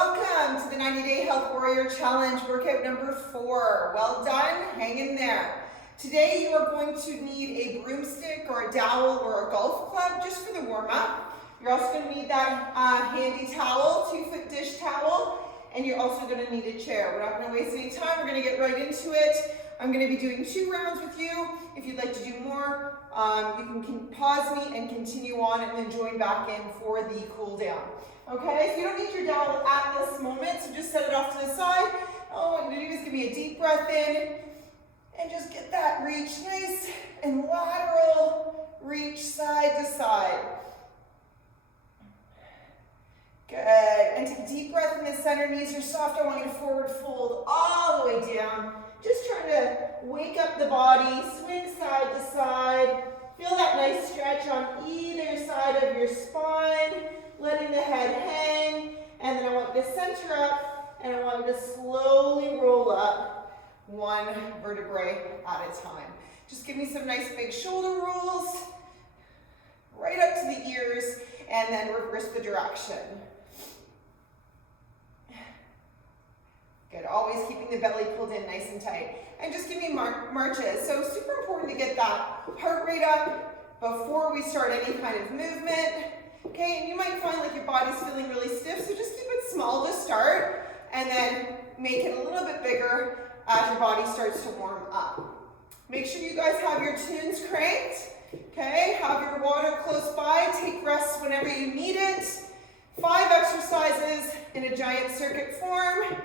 Welcome to the 90-Day Health Warrior Challenge, workout number 4. Well done, hang in there. Today you are going to need a broomstick or a dowel or a golf club just for the warm-up. You're also going to need that handy towel, 2-foot dish towel, and you're also going to need a chair. We're not going to waste any time, we're going to get right into it. I'm going to be doing 2 rounds with you. If you'd like to do more, you can pause me and continue on and then join back in for the cool down. Okay, so you don't need your dowel at this moment, so just set it off to the side. All I want you to do is give me a deep breath in and just get that reach nice and lateral, reach side to side. Good, and take a deep breath in the center, knees are soft. I want you to forward fold all the way down. Just trying to wake up the body, swing side to side. Feel that nice stretch on either side of your spine, letting the head hang. And then I want you to center up, and I want you to slowly roll up one vertebrae at a time. Just give me some nice big shoulder rolls, right up to the ears, and then reverse the direction. Good, always keeping the belly pulled in nice and tight. And just give me marches. So super important to get that heart rate up before we start any kind of movement. Okay, and you might find like your body's feeling really stiff, so just keep it small to start, and then make it a little bit bigger as your body starts to warm up. Make sure you guys have your tunes cranked. Okay, have your water close by, take rests whenever you need it. 5 exercises in a giant circuit form.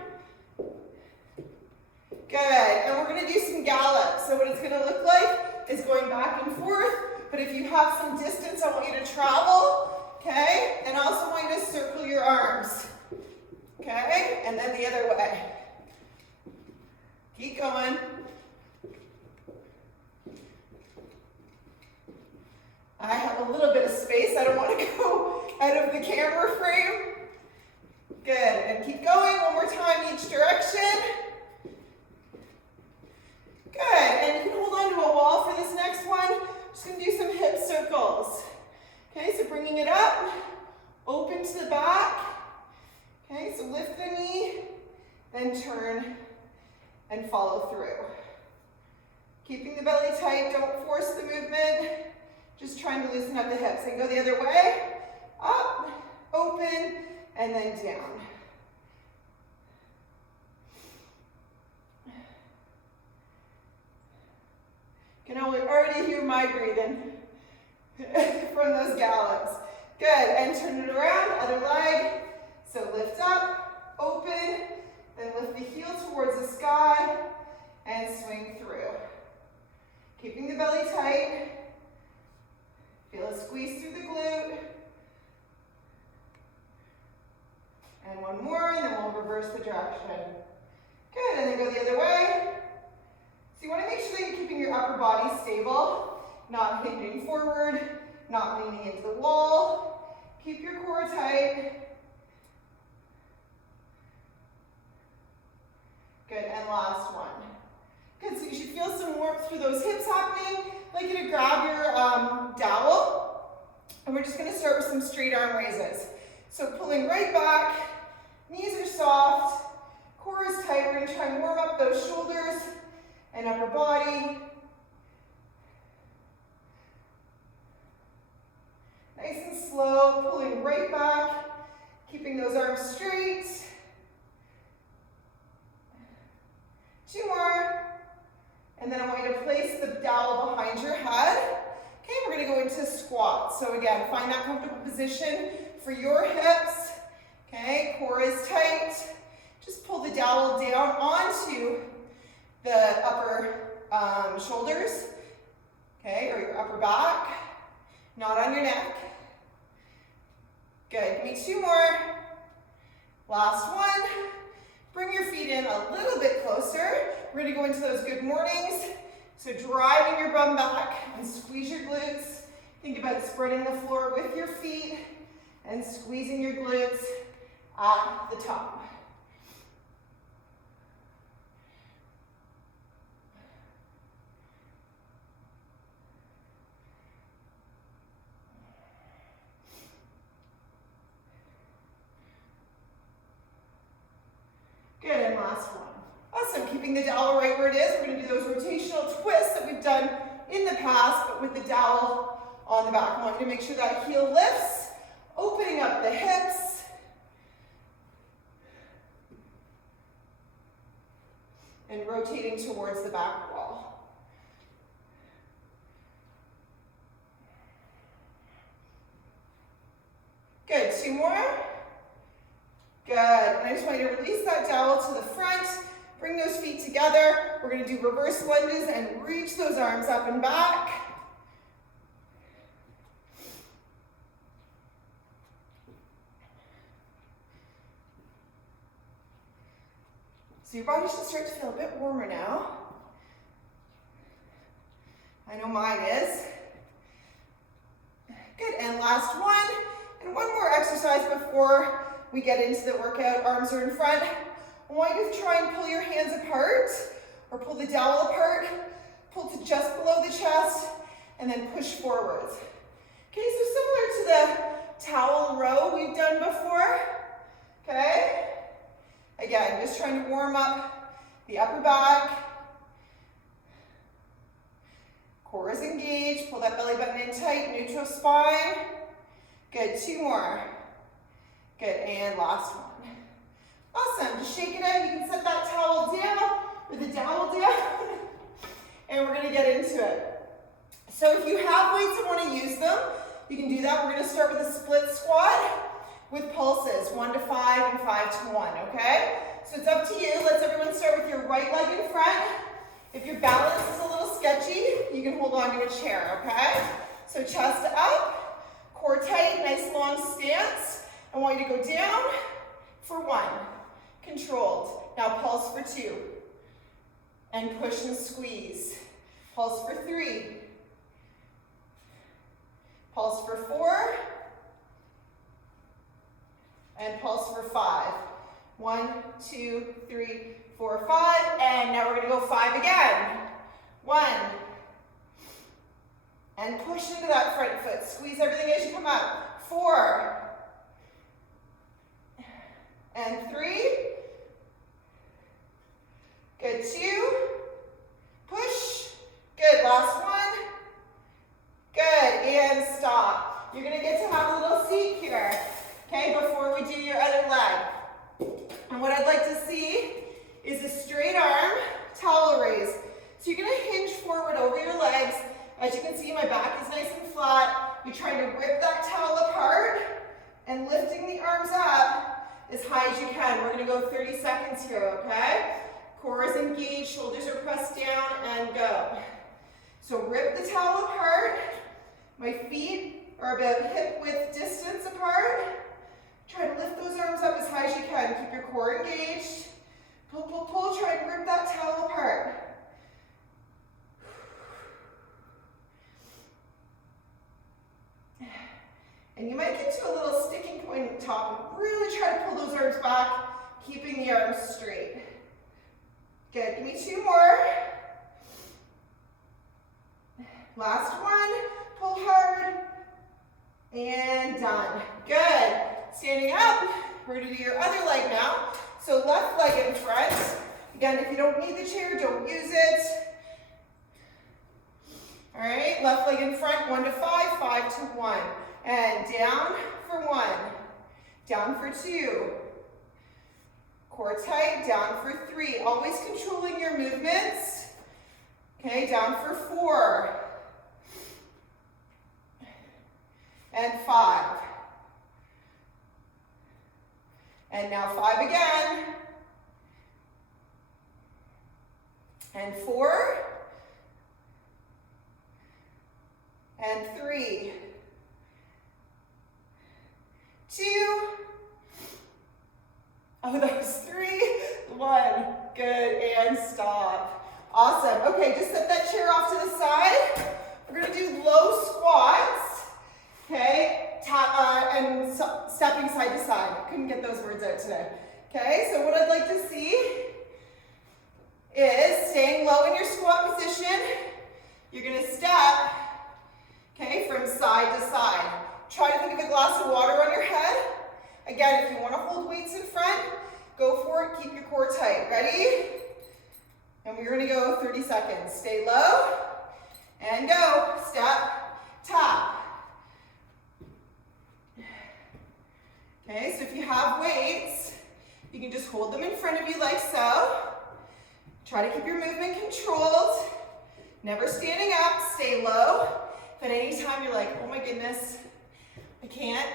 Good, and we're gonna do some gallops. So what it's gonna look like is going back and forth, but if you have some distance, I want you to travel, okay? And I also want you to circle your arms, okay? And then the other way. Keep going. I have a little bit of space. I don't want to go out of the camera frame. Good, and keep going. One more time each direction. Good, and you can hold on to a wall for this next one. Just gonna do some hip circles. Okay, so bringing it up, open to the back. Okay, so lift the knee, then turn and follow through. Keeping the belly tight, don't force the movement. Just trying to loosen up the hips. And go the other way, up, open, and then down. You can already hear my breathing from those gallops. Good, and turn it around, other leg. So lift up, open, then lift the heel towards the sky, and swing through. Keeping the belly tight. Feel a squeeze through the glute. And one more, and then we'll reverse the direction. Good, and then go the other way. So you want to make sure that you're keeping your upper body stable, not hinging forward, not leaning into the wall. Keep your core tight. Good, and last one. Good, so you should feel some warmth through those hips happening. I'd like you to grab your dowel, and we're just going to start with some straight arm raises. So pulling right back, knees are soft, core is tight. We're going to try and warm up those shoulders and upper body. Nice and slow, pulling right back, keeping those arms straight. 2 more. And then I want you to place the dowel behind your head. Okay, we're gonna go into squat. So again, find that comfortable position for your hips. Okay, core is tight. Just pull the dowel down onto the upper shoulders, okay, or your upper back, not on your neck. Good, give me 2 more. Last one. Bring your feet in a little bit closer. We're gonna go into those good mornings. So driving your bum back and squeeze your glutes. Think about spreading the floor with your feet and squeezing your glutes at the top. Good, and last one. Awesome, keeping the dowel right where it is. We're gonna do those rotational twists that we've done in the past, but with the dowel on the back. I want you to make sure that heel lifts, opening up the hips. And rotating towards the back wall. Good, 2 more. Good, and I just want you to release that dowel to the front, bring those feet together. We're gonna do reverse lunges and reach those arms up and back. So your body should start to feel a bit warmer now. I know mine is. Good, and last one. And one more exercise before we get into the workout. Arms are in front. I want you to try and pull your hands apart or pull the dowel apart. Pull to just below the chest and then push forwards. Okay, so similar to the towel row we've done before. Okay? Again, just trying to warm up the upper back. Core is engaged. Pull that belly button in tight, neutral spine. Good, 2 more. Good, and last one. Awesome, just shake it out. You can set that towel down or the dowel down. And we're gonna get into it. So if you have weights and wanna use them, you can do that. We're gonna start with a split squat with pulses, 1 to 5 and 5 to 1, okay? So it's up to you. Let's everyone start with your right leg in front. If your balance is a little sketchy, you can hold on to a chair, okay? So chest up, core tight, nice long stance. I want you to go down for 1, controlled. Now pulse for 2, and push and squeeze. Pulse for 3, pulse for 4, and pulse for 5. 1, 2, 3, 4, 5, and now we're gonna go 5 again. 1, and push into that front foot. Squeeze everything as you come up. 4, and 3. Good, 2. Push. Good, last one. Good, and stop. You're gonna get to have a little seat here, okay, before we do your other leg. And what I'd like to see is a straight arm towel raise. So you're gonna hinge forward over your legs. As you can see, my back is nice and flat. You're trying to rip that towel apart and lifting the arms up as high as you can. We're gonna go 30 seconds here, okay? Core is engaged, shoulders are pressed down, and go. So rip the towel apart. My feet are about hip width distance apart. Try to lift those arms up as high as you can. Keep your core engaged. Pull, pull, pull. Try and rip that towel apart. And you might get to a little sticking point at the top. Really try to pull those arms back, keeping the arms straight. Good. Give me 2 more. Last one. Pull hard. And done. Good. Standing up. We're going to do your other leg now. So left leg in front. Again, if you don't need the chair, don't use it. All right. Left leg in front. 1 to 5. 5 to 1. And down for 1. Down for 2. Core tight. Down for 3. Always controlling your movements. Okay. Down for 4. And 5. And now 5 again. And 4. And 3. 2. Oh, that was 3. 1. Good, and stop. Awesome. Okay, just set that chair off to the side. We're gonna do low squats. Okay, and stepping side to side. Couldn't get those words out today. Okay, so what I'd like to see is staying low in your squat position. You're gonna step, okay, from side to side. Try to think of a glass of water on your head. Again, if you wanna hold weights in front, go for support, keep your core tight. Ready? And we're gonna go 30 seconds. Stay low, and go. Step, tap. Okay, so if you have weights, you can just hold them in front of you like so. Try to keep your movement controlled. Never standing up, stay low. If at any time you're like, oh my goodness, I can't,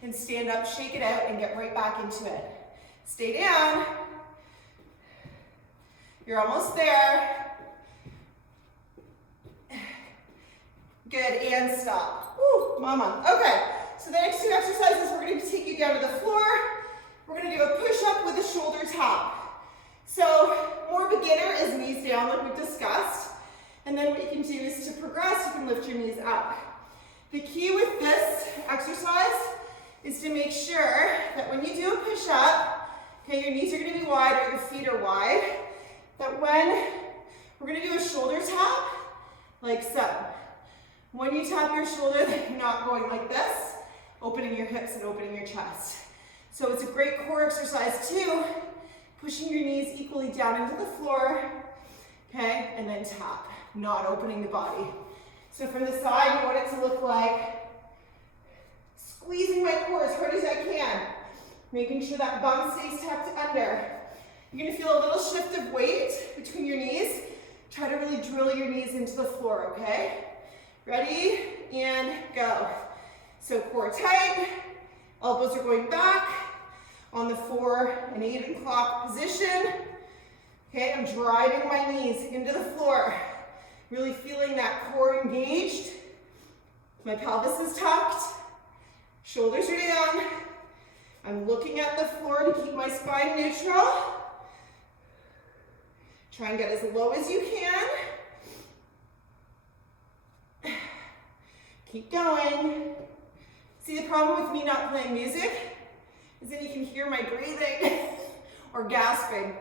then stand up, shake it out, and get right back into it. Stay down. You're almost there. Good, and stop. Woo, mama. Okay, so the next two exercises, we're gonna take you down to the floor. We're gonna do a push-up with a shoulder tap. So, more beginner is knees down like we discussed. And then what you can do is to progress, you can lift your knees up. The key with this exercise is to make sure that when you do a push-up, okay, your knees are gonna be wide or your feet are wide, that when we're gonna do a shoulder tap, like so. When you tap your shoulder, that you're not going like this, opening your hips and opening your chest. So it's a great core exercise too, pushing your knees equally down into the floor, okay, and then tap, not opening the body. So from the side, you want it to look like squeezing my core as hard as I can, making sure that bum stays tucked under. You're gonna feel a little shift of weight between your knees. Try to really drill your knees into the floor, okay? Ready, and go. So core tight, elbows are going back on the 4 and 8 o'clock position. Okay, I'm driving my knees into the floor. Really feeling that core engaged. My pelvis is tucked, shoulders are down. I'm looking at the floor to keep my spine neutral. Try and get as low as you can. Keep going. See, the problem with me not playing music is then you can hear my breathing or gasping.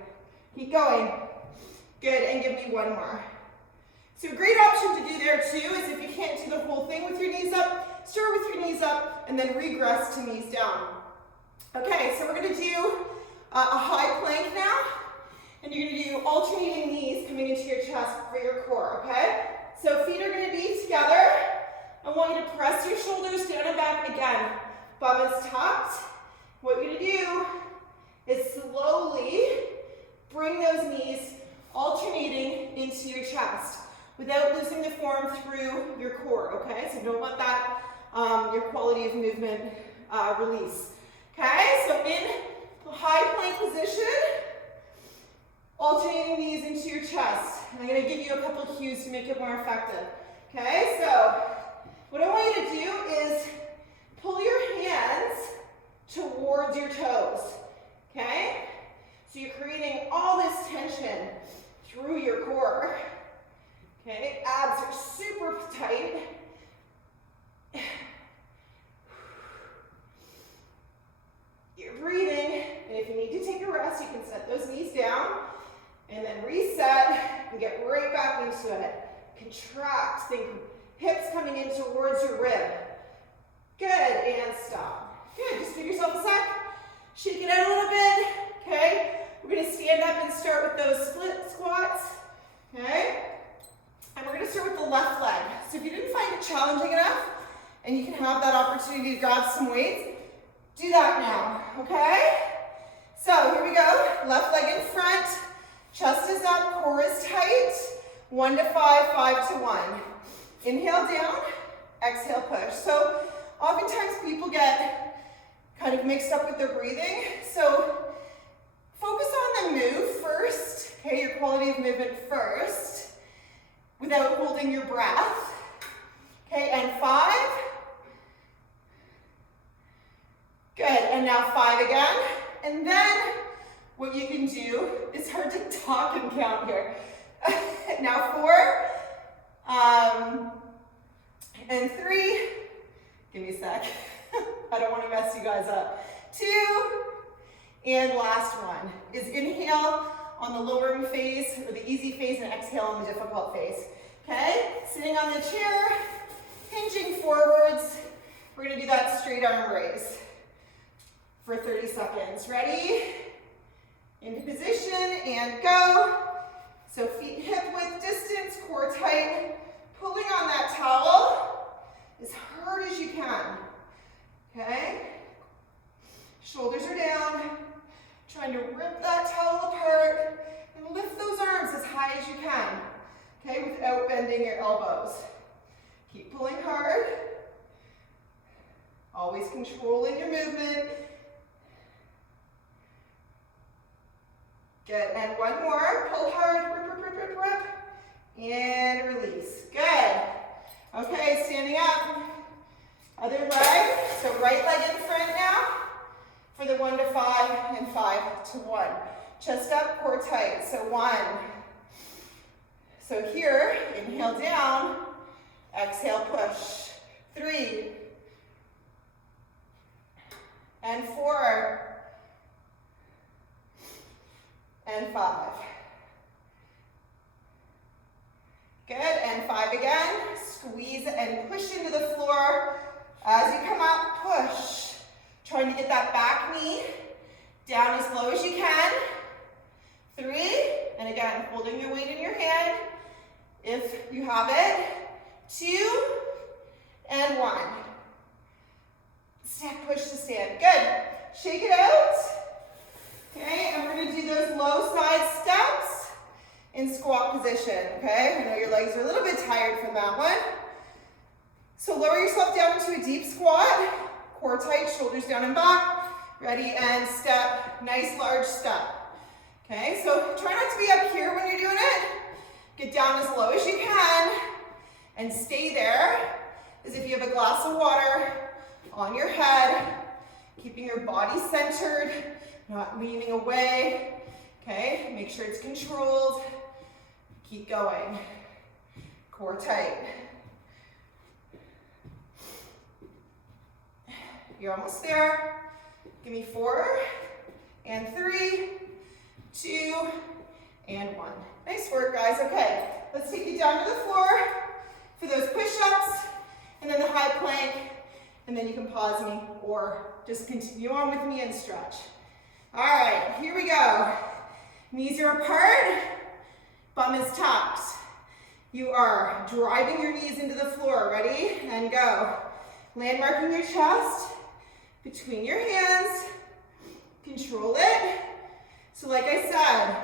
Keep going. Good, and give me one more. So a great option to do there too is if you can't do the whole thing with your knees up, start with your knees up and then regress to knees down. Okay, so we're gonna do a high plank now, and you're gonna do alternating knees coming into your chest for your core, okay? So feet are gonna be together. I want you to press your shoulders down and back again. Bum is tucked. What you're gonna do is slowly bring those knees alternating into your chest without losing the form through your core, okay? So don't let that, your quality of movement release. Okay, so in high plank position, alternating knees into your chest. And I'm gonna give you a couple of cues to make it more effective. Okay, so what I want you to do is pull your hands towards your toes, okay? So you're creating all this tension through your core, okay? Abs are super tight. You're breathing, and if you need to take a rest, you can set those knees down, and then reset, and get right back into it. Contract, think hips coming in towards your rib. Good, and stop. Good, just give yourself a sec. Shake it out a little bit, okay? We're gonna stand up and start with those split squats, okay? And we're gonna start with the left leg. So if you didn't find it challenging enough, and you can have that opportunity to grab some weights, do that now, okay? So here we go, left leg in front, chest is up, core is tight, 1 to 5, 5 to 1. Inhale down, exhale push. So oftentimes people get kind of mixed up with their breathing. So focus on the move first, okay, your quality of movement first, without holding your breath. Okay, and 5. Good, and now 5 again. And then what you can do, it's hard to talk and count here. Now 4, and 3, give me a sec. I don't want to mess you guys up. 2, and last one is inhale on the lowering phase, or the easy phase, and exhale on the difficult phase. Okay, sitting on the chair, hinging forwards. We're gonna do that straight arm raise for 30 seconds. Ready? Into position and go. So feet hip width distance, core tight. Pulling on that towel as hard as you can. Okay? Shoulders are down. Trying to rip that towel apart and lift those arms as high as you can. Okay, without bending your elbows. Keep pulling hard. Always controlling your movement. Good, and one more. Pull hard, rip, rip, rip, rip, rip. And release. Good. Okay, standing up. Other leg. So right leg in front now for the 1 to 5 and 5 to 1. Chest up, core tight. So 1. So here, inhale down. Exhale, push. 3. And 4. And 5. Good, and 5 again. Squeeze and push into the floor. As you come up, push. Trying to get that back knee down as low as you can. 3, and again, holding your weight in your hand if you have it. 2, and 1. Step, push to stand. Good. Shake it out. Okay, and we're going to do those low side steps in squat position. Okay, I know your legs are a little bit tired from that one. So lower yourself down into a deep squat. Core tight, shoulders down and back. Ready, and step. Nice large step. Okay, so try not to be up here when you're doing it. Get down as low as you can and stay there as if you have a glass of water on your head, keeping your body centered, not leaning away. Okay, make sure it's controlled. Keep going. Core tight. You're almost there. Give me 4 and 3, 2, and 1. Nice work, guys. Okay, let's take you down to the floor for those push-ups and then the high plank, and then you can pause me or just continue on with me and stretch. All right, here we go. Knees are apart, bum is tucked. You are driving your knees into the floor. Ready? And go. Landmarking your chest between your hands. Control it. So like I said,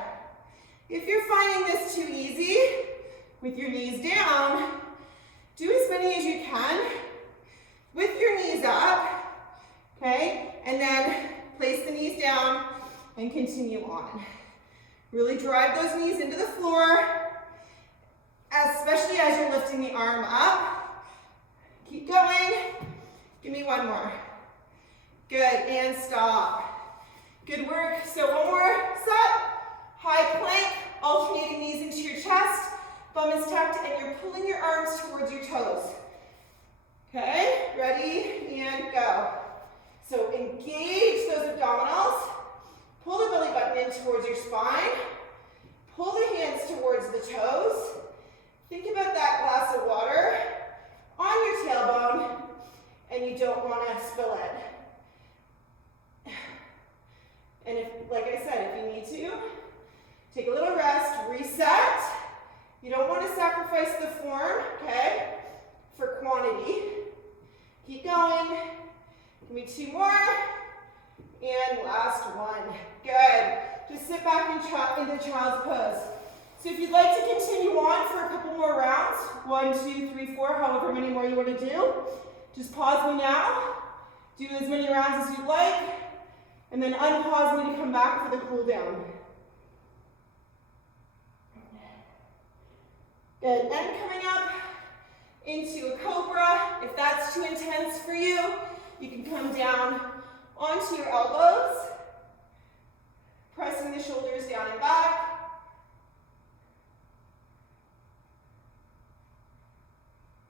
if you're finding this too easy with your knees down, do as many as you can with your knees up, okay? And then place the knees down and continue on. Really drive those knees into the floor, especially as you're lifting the arm up. Keep going. Give me one more. Good, and stop. Good work. So one more set. High plank, alternating knees into your chest. Bum is tucked, and you're pulling your arms towards your toes. Okay, ready, and go. So engage those abdominals. Pull the belly button in towards your spine. Pull the hands towards the toes. Think about that glass of water on your tailbone, and you don't want to spill it. And if, like I said, if you need to, take a little rest, reset. You don't want to sacrifice the form, okay, for quantity. Keep going. Give me 2 more. And last one. Good. Just sit back into child's pose. So if you'd like to continue on for a couple more rounds, 1, 2, 3, 4, however many more you want to do, just pause me now. Do as many rounds as you'd like, and then unpause me to come back for the cool down. Good. And coming up into a cobra. If that's too intense for you, you can come down onto your elbows, pressing the shoulders down and back.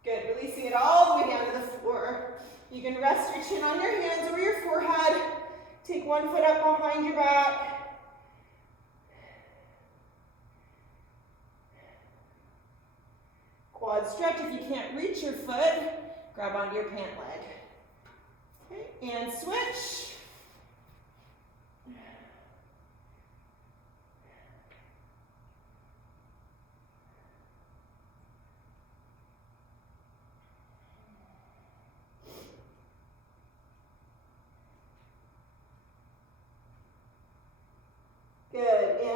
Good, releasing it all the way down to the floor. You can rest your chin on your hands or your forehead. Take one foot up behind your back. Quad stretch. If you can't reach your foot, grab onto your pant leg. Okay, and switch.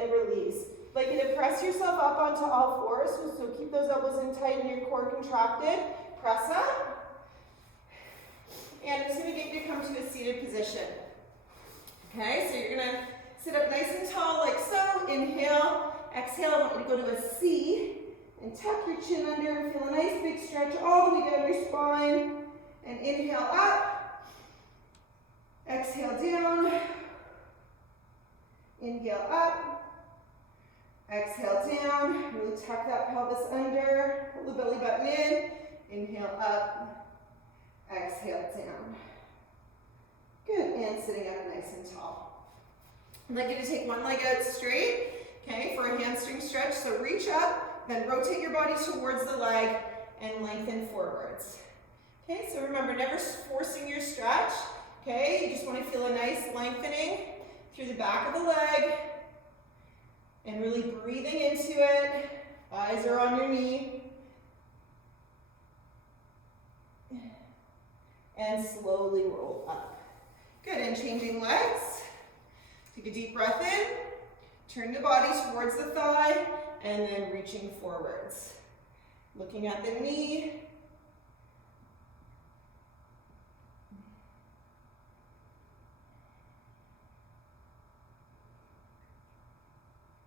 and release. Like you to press yourself up onto all fours, so keep those elbows in tight and your core contracted. Press up. And I'm just going to get you to come to a seated position. Okay, so you're going to sit up nice and tall like so. Inhale. Exhale, I want you to go to a C and tuck your chin under and feel a nice big stretch all the way down your spine. And inhale up. Exhale down. Inhale up. Exhale down. Really tuck that pelvis under. Pull the belly button in. Inhale up. Exhale down. Good. And sitting up nice and tall. I'd like you to take one leg out straight, okay, for a hamstring stretch. So reach up, then rotate your body towards the leg and lengthen forwards. Okay, so remember, never forcing your stretch. Okay, you just want to feel a nice lengthening through the back of the leg and really breathing into it. Eyes are on your knee. And slowly roll up. Good, and changing legs. Take a deep breath in. Turn the body towards the thigh and then reaching forwards. Looking at the knee.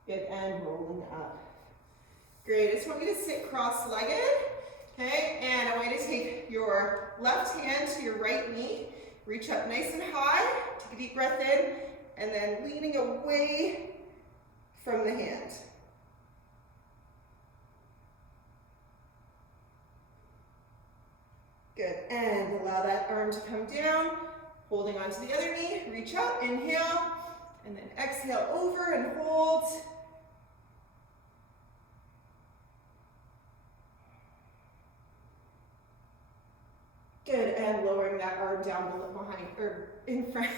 Good, and rolling up. Great, I just want you to sit cross-legged, okay? And I want you to take your left hand to your right knee, reach up nice and high, take a deep breath in, and then leaning away from the hand. Good, and allow that arm to come down, holding onto the other knee, reach up, inhale, and then exhale over and hold. Good, and lowering that arm down behind, or in front.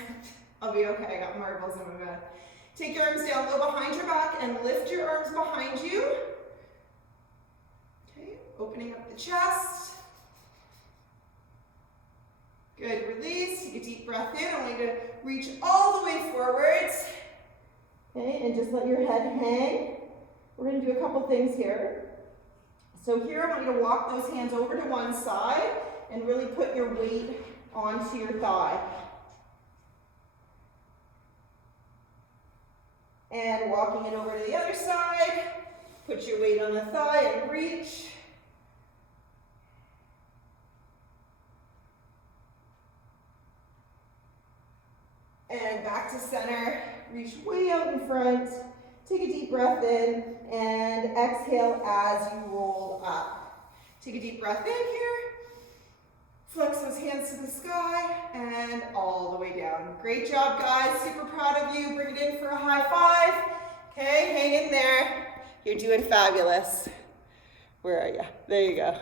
I'll be okay, I got marbles in my mouth. Take your arms down low behind your back and lift your arms behind you. Okay, opening up the chest. Good, release, take a deep breath in. I want you to reach all the way forwards. Okay, and just let your head hang. We're gonna do a couple things here. So here I want you to walk those hands over to one side and really put your weight onto your thigh. And walking it over to the other side, put your weight on the thigh and reach. And back to center, reach way out in front. Take a deep breath in and exhale as you roll up. Take a deep breath in here. Flex those hands to the sky and all the way down. Great job, guys. Super proud of you. Bring it in for a high five. Okay, hang in there. You're doing fabulous. Where are you? There you go.